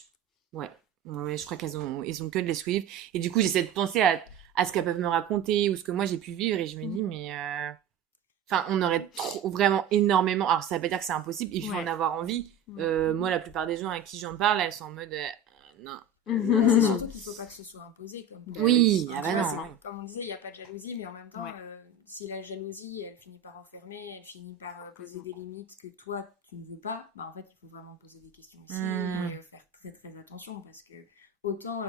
je crois qu'ils ont que de l'exclusif. Et du coup, j'essaie de penser à ce qu'elles peuvent me raconter ou ce que moi, j'ai pu vivre. Et je me dis, mais... Enfin, on aurait vraiment énormément... Alors, ça veut pas dire que c'est impossible. Il faut en avoir envie. Moi, la plupart des gens à qui j'en parle, elles sont en mode... non. C'est surtout qu'il ne faut pas que ce soit imposé. Oui, Enfin, ah bah tu vois, non. c'est vrai que, comme on disait, il n'y a pas de jalousie, mais en même temps, Ouais. si la jalousie, elle finit par enfermer, elle finit par poser des limites que toi, tu ne veux pas, bah, en fait, il faut vraiment poser des questions aussi et faire très très attention parce que autant,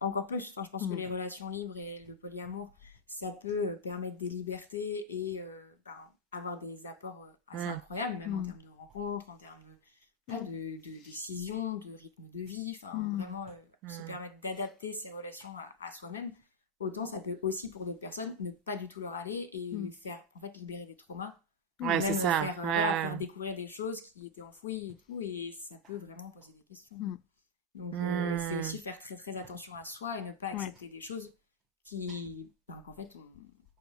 encore plus, je pense que les relations libres et le polyamour, ça peut permettre des libertés et avoir des apports assez incroyables, même en termes de rencontres, en termes de décision, de rythme de vie, vraiment se permettre d'adapter ses relations à soi-même. Autant ça peut aussi pour d'autres personnes ne pas du tout leur aller et faire en fait libérer des traumas. Ouais, c'est ça. Faire découvrir des choses qui étaient enfouies et tout, et ça peut vraiment poser des questions. Donc c'est aussi faire très très attention à soi et ne pas accepter des choses qu'en fait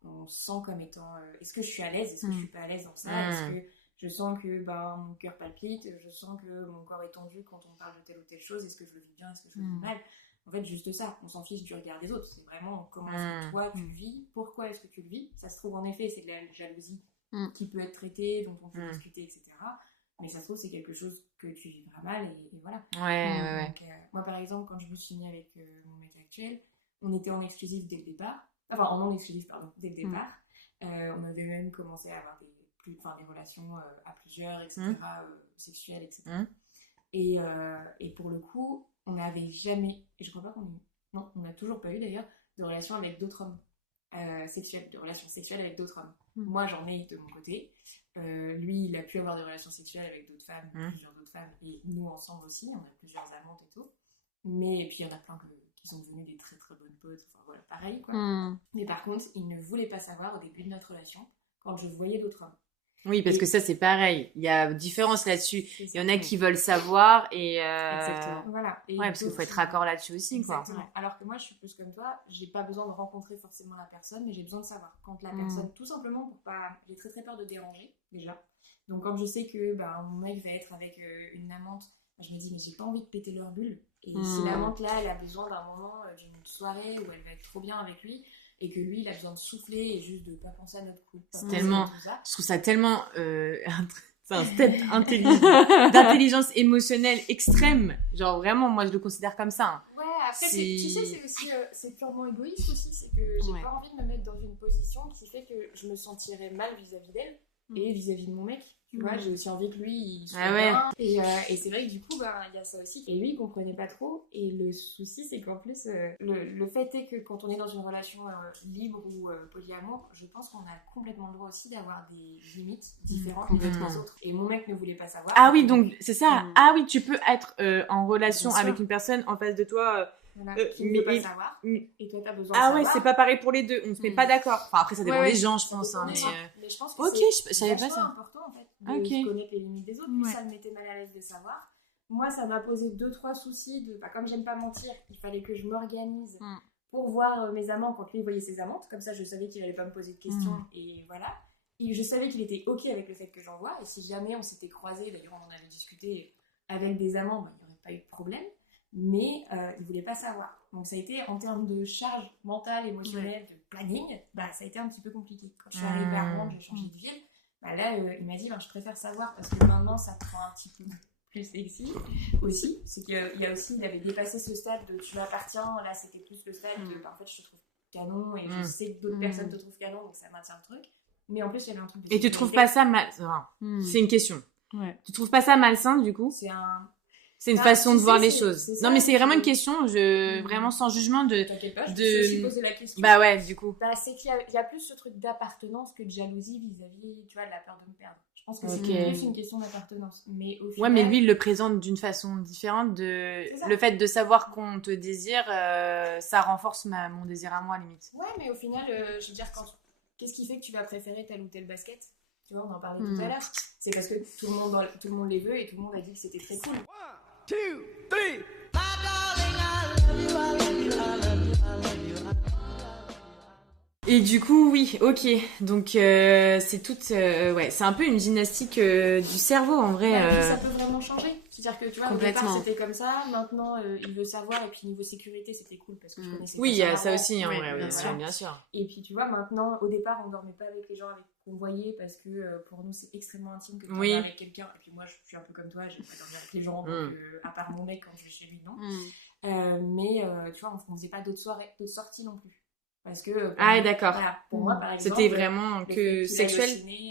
on sent comme étant est-ce que je suis à l'aise, est-ce que je suis pas à l'aise dans ça, est-ce que je sens que mon cœur palpite, je sens que mon corps est tendu quand on parle de telle ou telle chose, est-ce que je le vis bien, est-ce que je le vis mal. En fait, juste ça, on s'en fiche du regard des autres, c'est vraiment comment est-ce que toi tu le vis, pourquoi est-ce que tu le vis. Ça se trouve en effet c'est de la jalousie qui peut être traitée, dont on peut discuter, etc. Mais ça se trouve c'est quelque chose que tu vivras mal et voilà. Ouais. Donc, moi par exemple quand je me suis mis avec mon mec actuel, on était en exclusif dès le départ, en non exclusif pardon, dès le départ. On avait même commencé à avoir des relations à plusieurs, etc., sexuelles, etc. Et pour le coup, on n'avait jamais, et je crois pas qu'on ait, non, on n'a toujours pas eu d'ailleurs, de relations avec d'autres hommes de relations sexuelles avec d'autres hommes. Moi, j'en ai de mon côté. Lui, il a pu avoir des relations sexuelles avec d'autres femmes, plusieurs d'autres femmes, et nous ensemble aussi, on a plusieurs amantes et tout. Et puis, il y en a plein qui sont devenues des très très bonnes potes, enfin voilà, pareil quoi. Mais par contre, il ne voulait pas savoir au début de notre relation quand je voyais d'autres hommes. Oui, parce que ça, c'est pareil. Il y a différence là-dessus. Il y en a qui veulent savoir et... Exactement. Voilà. Et ouais, parce qu'il faut être raccord là-dessus aussi, quoi. Exactement. Alors que moi, je suis plus comme toi. J'ai pas besoin de rencontrer forcément la personne, mais j'ai besoin de savoir. Quand la personne, tout simplement pour pas... J'ai très très peur de déranger, déjà. Donc quand je sais que mon mec va être avec une amante, je me dis, mais j'ai pas envie de péter leur bulle. Et si l'amante, là, elle a besoin d'un moment, d'une soirée où elle va être trop bien avec lui... et que lui, il a besoin de souffler et juste de pas penser à notre couple. C'est tellement... Je trouve ça tellement... c'est un step d'intelligence émotionnelle extrême. Genre, vraiment, moi, je le considère comme ça. Hein. Ouais, après, tu sais, c'est aussi... c'est purement égoïste aussi. C'est que j'ai pas envie de me mettre dans une position qui fait que je me sentirais mal vis-à-vis d'elle et vis-à-vis de mon mec. Tu vois, j'ai aussi envie que lui, il soit bien. Et c'est vrai que du coup, il y a ça aussi. Et lui, il comprenait pas trop. Et le souci, c'est qu'en plus, le fait est que quand on est dans une relation libre ou polyamour, je pense qu'on a complètement le droit aussi d'avoir des limites différentes les uns des autres. Et mon mec ne voulait pas savoir. Ah oui, donc c'est ça. Ah oui, tu peux être en relation avec une personne en face de toi... Voilà, qui ne veut pas savoir, et toi t'as besoin de savoir. savoir. Ah ouais, c'est pas pareil pour les deux, on se met pas d'accord. Enfin, après, ça dépend des gens, je pense. Hein, mais je pense que je savais pas ça. C'est important en fait de connaître les limites des autres. Lui, ça me mettait mal à l'aise de savoir. Moi, ça m'a posé 2-3 soucis de, comme j'aime pas mentir, il fallait que je m'organise pour voir mes amants quand lui voyait ses amantes. Comme ça, je savais qu'il allait pas me poser de questions et voilà. Et je savais qu'il était ok avec le fait que j'envoie. Et si jamais on s'était croisés, d'ailleurs on en avait discuté avec des amants, il n'y aurait pas eu de problème. Mais il ne voulait pas savoir. Donc ça a été, en termes de charge mentale, émotionnelle, de planning, ça a été un petit peu compliqué. Quand je suis arrivée à Rouen, j'ai changé de ville, là il m'a dit je préfère savoir parce que maintenant ça te rend un petit peu plus sexy aussi. C'est qu'il y a aussi, il avait dépassé ce stade de tu m'appartiens, là c'était plus le stade de en fait je te trouve canon et je sais que d'autres personnes te trouvent canon donc ça maintient le truc. Mais en plus il y avait un truc de Et tu trouves pas ça malsain? C'est une question. Ouais. Tu trouves pas ça malsain du coup? C'est une façon de voir les choses. Non, mais c'est vraiment une question, vraiment sans jugement de. T'inquiète pas, je me suis posé la question. Bah ouais, du coup. C'est qu'il y a plus ce truc d'appartenance que de jalousie vis-à-vis, tu vois, de la peur de me perdre. Je pense que c'est plus une question d'appartenance. Mais au final... Ouais, mais lui, il le présente d'une façon différente. Le fait de savoir qu'on te désire, ça renforce mon désir à moi, limite. Ouais, mais au final, je veux dire, qu'est-ce qui fait que tu vas préférer telle ou telle basket? Tu vois, on en parlait tout à l'heure. C'est parce que tout le monde les veut et tout le monde a dit que c'était très cool. 1, 2, 3. Et du coup, oui, ok. Donc, c'est toute... ouais, c'est un peu une gymnastique du cerveau, en vrai. Ça peut vraiment changer. C'est-à-dire que, tu vois, au départ, c'était comme ça. Maintenant, il veut savoir. Et puis, niveau sécurité, c'était cool parce que je connaissais oui, il y a ça avant. aussi, Ouais, bien sûr. Et puis, tu vois, maintenant, au départ, on dormait pas avec les gens qu'on voyait parce que pour nous, c'est extrêmement intime que tu dormes avec quelqu'un. Et puis, moi, je suis un peu comme toi. J'aime pas dormir avec les gens. Donc, à part mon mec, quand je vais chez lui, non. Mais, tu vois, on faisait pas d'autres sorties non plus. Parce que d'accord. Voilà, pour moi, par exemple, c'était vraiment que sexuel.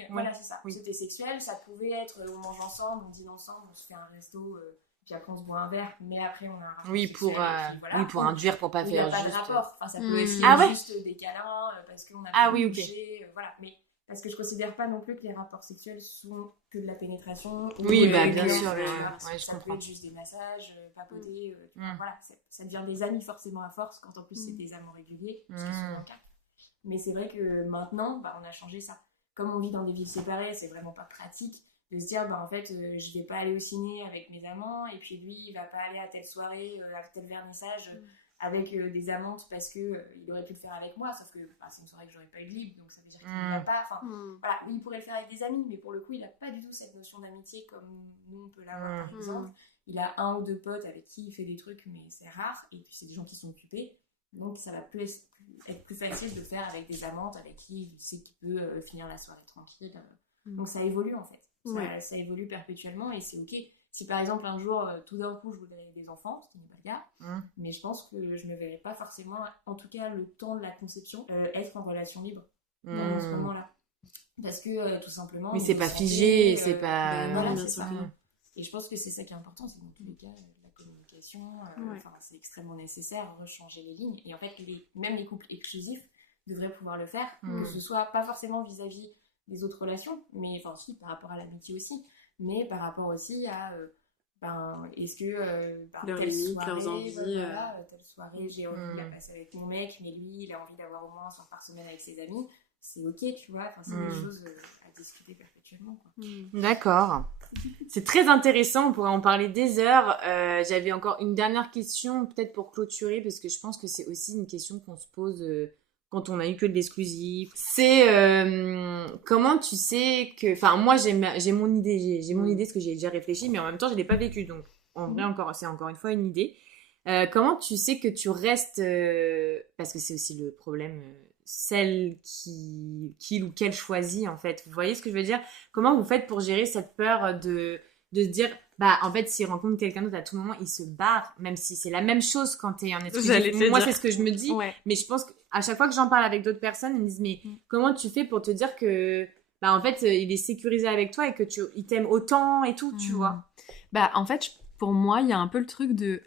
Voilà, c'est ça. Oui. C'était sexuel, ça pouvait être on mange ensemble, on dîne ensemble, on se fait un resto, puis après on se boit un verre, mais après on a un rapport sexuel, pour induire, pour pas faire juste. Il n'y a pas de rapport. Enfin, ça peut être juste des câlins parce qu'on a pas bougé, voilà. Mais parce que je considère pas non plus que les rapports sexuels sont que de la pénétration. Oui, bien sûr. Ça peut être juste des massages, papoter. Voilà, ça devient des amis forcément à force quand en plus c'est des amants réguliers, ce qui est souvent le cas. Mais c'est vrai que maintenant, on a changé ça. Comme on vit dans des villes séparées, c'est vraiment pas pratique de se dire en fait je vais pas aller au ciné avec mes amants et puis lui il va pas aller à telle soirée, à tel vernissage. Avec des amantes parce que il aurait pu le faire avec moi, sauf que c'est une soirée que j'aurais pas eu de libre, donc ça veut dire qu'il ne va pas. Voilà, oui, il pourrait le faire avec des amis, mais pour le coup, il a pas du tout cette notion d'amitié comme nous on peut l'avoir par exemple. Il a 1 ou 2 potes avec qui il fait des trucs, mais c'est rare, et puis c'est des gens qui sont occupés, donc ça va être plus facile de le faire avec des amantes avec qui il sait qu'il peut finir la soirée tranquille. Donc ça évolue en fait, ça évolue perpétuellement et c'est ok. Si par exemple un jour, tout d'un coup, je voudrais des enfants, ce qui n'est pas le cas, mais je pense que je ne me verrais pas forcément, en tout cas le temps de la conception, être en relation libre dans ce moment-là. Parce que tout simplement... Mais c'est pas figé, c'est pas... Voilà, c'est ça. Et je pense que c'est ça qui est important, c'est que dans tous les cas, la communication, c'est extrêmement nécessaire, rechanger les lignes. Et en fait, même les couples exclusifs devraient pouvoir le faire, que ce soit pas forcément vis-à-vis des autres relations, mais enfin si, par rapport à l'amitié aussi, mais par rapport aussi à est-ce que telle soirée, telle soirée j'ai envie de la passer avec mon mec, mais lui il a envie d'avoir au moins un soir par semaine avec ses amis, c'est ok, tu vois, c'est des choses à discuter perpétuellement, quoi. D'accord, c'est très intéressant, on pourrait en parler des heures. J'avais encore une dernière question peut-être pour clôturer, parce que je pense que c'est aussi une question qu'on se pose quand on a eu que de l'exclusif. C'est comment tu sais que... Enfin, moi, j'ai mon idée. J'ai mon idée, parce que j'ai déjà réfléchi, mais en même temps, je ne l'ai pas vécu. Donc, en vrai, c'est encore une fois une idée. Comment tu sais que tu restes... parce que c'est aussi le problème, celle qu'il ou qu'elle choisit, en fait. Vous voyez ce que je veux dire? Comment vous faites pour gérer cette peur de se dire... en fait, s'il rencontre quelqu'un d'autre à tout moment, il se barre, même si c'est la même chose quand t'es en exclusif. Moi, c'est ce que je me dis, mais je pense qu'à chaque fois que j'en parle avec d'autres personnes, ils me disent, mais comment tu fais pour te dire que, en fait, il est sécurisé avec toi et que il t'aime autant et tout, tu vois? En fait, pour moi, il y a un peu le truc de,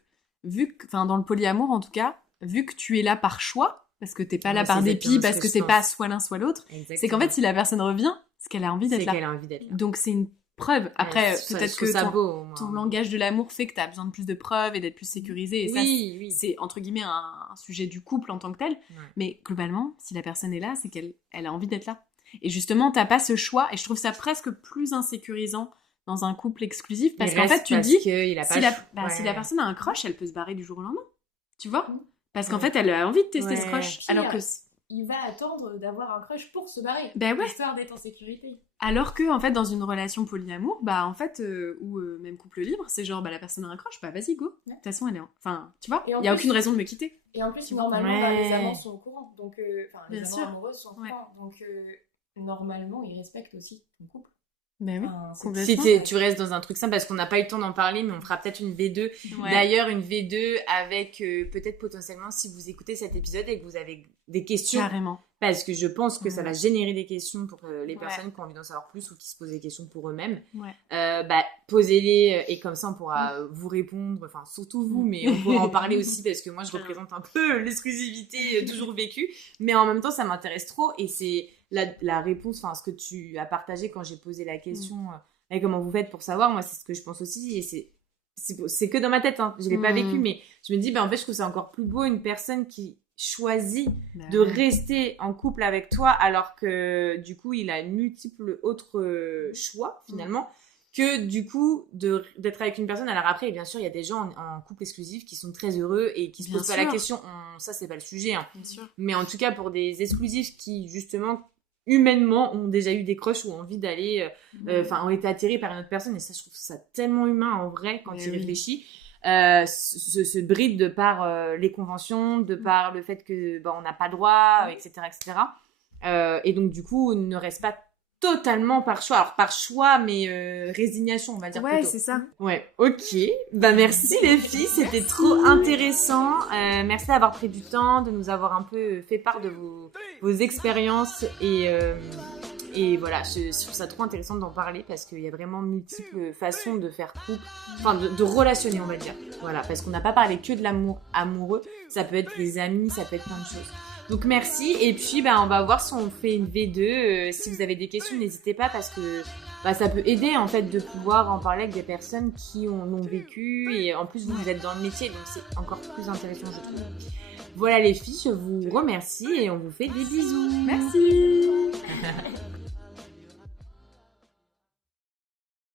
dans le polyamour en tout cas, vu que tu es là par choix, parce que t'es pas là par dépit, parce que t'es pas soit l'un soit l'autre, c'est qu'en fait, si la personne revient, c'est qu'elle a envie d'être là. C'est qu'elle a envie d'être là. Donc, c'est une preuve. Après, peut-être que ton langage de l'amour fait que tu as besoin de plus de preuves et d'être plus sécurisé. Et c'est entre guillemets un sujet du couple en tant que tel. Ouais. Mais globalement, si la personne est là, c'est qu'elle a envie d'être là. Et justement, t'as pas ce choix. Et je trouve ça presque plus insécurisant dans un couple exclusif. Parce qu'en fait, tu te dis, si la personne a un crush, elle peut se barrer du jour au lendemain. Tu vois ? Parce qu'en fait, elle a envie de tester Ouais. ce crush. Qui, Alors que, il va attendre d'avoir un crush pour se barrer. Ben ouais. Histoire d'être en sécurité. en fait, dans une relation polyamour, bah, en fait, ou même couple libre, c'est genre, bah, la personne a un crush, bah, vas-y, go. De toute façon, elle est enfin, tu vois, Et en il y a plus- aucune raison de me quitter. Et en plus, Tu vois. normalement, bah, Ouais. les amants sont au courant. Donc, enfin, les Bien amants sûr. amoureux sont au Ouais. courant. Donc, normalement, ils respectent aussi ton couple. Ben oui, Enfin, c'est- complètement. Si tu restes dans un truc simple, parce qu'on n'a pas eu le temps d'en parler, mais on fera peut-être une V2. Ouais. D'ailleurs, une V2 avec peut-être potentiellement, si vous écoutez cet épisode et que vous avez des questions, Carrément. parce que je pense que ça va générer des questions pour les Ouais. personnes qui ont envie d'en savoir plus ou qui se posent des questions pour eux-mêmes. Ouais. Bah, posez-les et comme ça on pourra vous répondre, enfin surtout vous, mais on pourra en parler aussi parce que moi je représente un peu l'exclusivité toujours vécue, mais en même temps ça m'intéresse trop et c'est la réponse, enfin ce que tu as partagé quand j'ai posé la question, et comment vous faites pour savoir, moi c'est ce que je pense aussi et c'est que dans ma tête, hein. Je l'ai pas vécu, mais je me dis, bah en fait je trouve ça encore plus beau une personne qui choisit Bah de ouais. rester en couple avec toi alors que du coup il a multiples autres choix finalement que du coup d'être avec une personne. Alors après bien sûr il y a des gens en couple exclusif qui sont très heureux et qui se Bien posent pas la sûr. question. Ça c'est pas le sujet hein. Bien sûr. Mais en tout cas pour des exclusifs qui justement humainement ont déjà eu des crushs ou ont envie d'aller ont été attirés par une autre personne et ça je trouve ça tellement humain en vrai quand Mais tu y oui. réfléchis. Se bride de par les conventions, de par le fait que on n'a pas le droit, etc. Et donc du coup, on ne reste pas totalement par choix. Alors par choix, mais résignation, on va dire Ouais, plutôt. c'est ça. Ouais, ok. Bah merci les filles, c'était trop intéressant. Merci d'avoir pris du temps, de nous avoir un peu fait part de vos expériences et voilà, je trouve ça trop intéressant d'en parler parce qu'il y a vraiment multiples façons de faire couple, enfin de relationner on va dire. Voilà, parce qu'on n'a pas parlé que de l'amour amoureux, ça peut être des amis, ça peut être plein de choses. Donc merci et puis on va voir si on fait une V2. Si vous avez des questions, n'hésitez pas parce que ça peut aider en fait de pouvoir en parler avec des personnes qui l'ont vécu et en plus vous êtes dans le métier donc c'est encore plus intéressant je trouve. Voilà les filles, je vous remercie et on vous fait des bisous. Merci.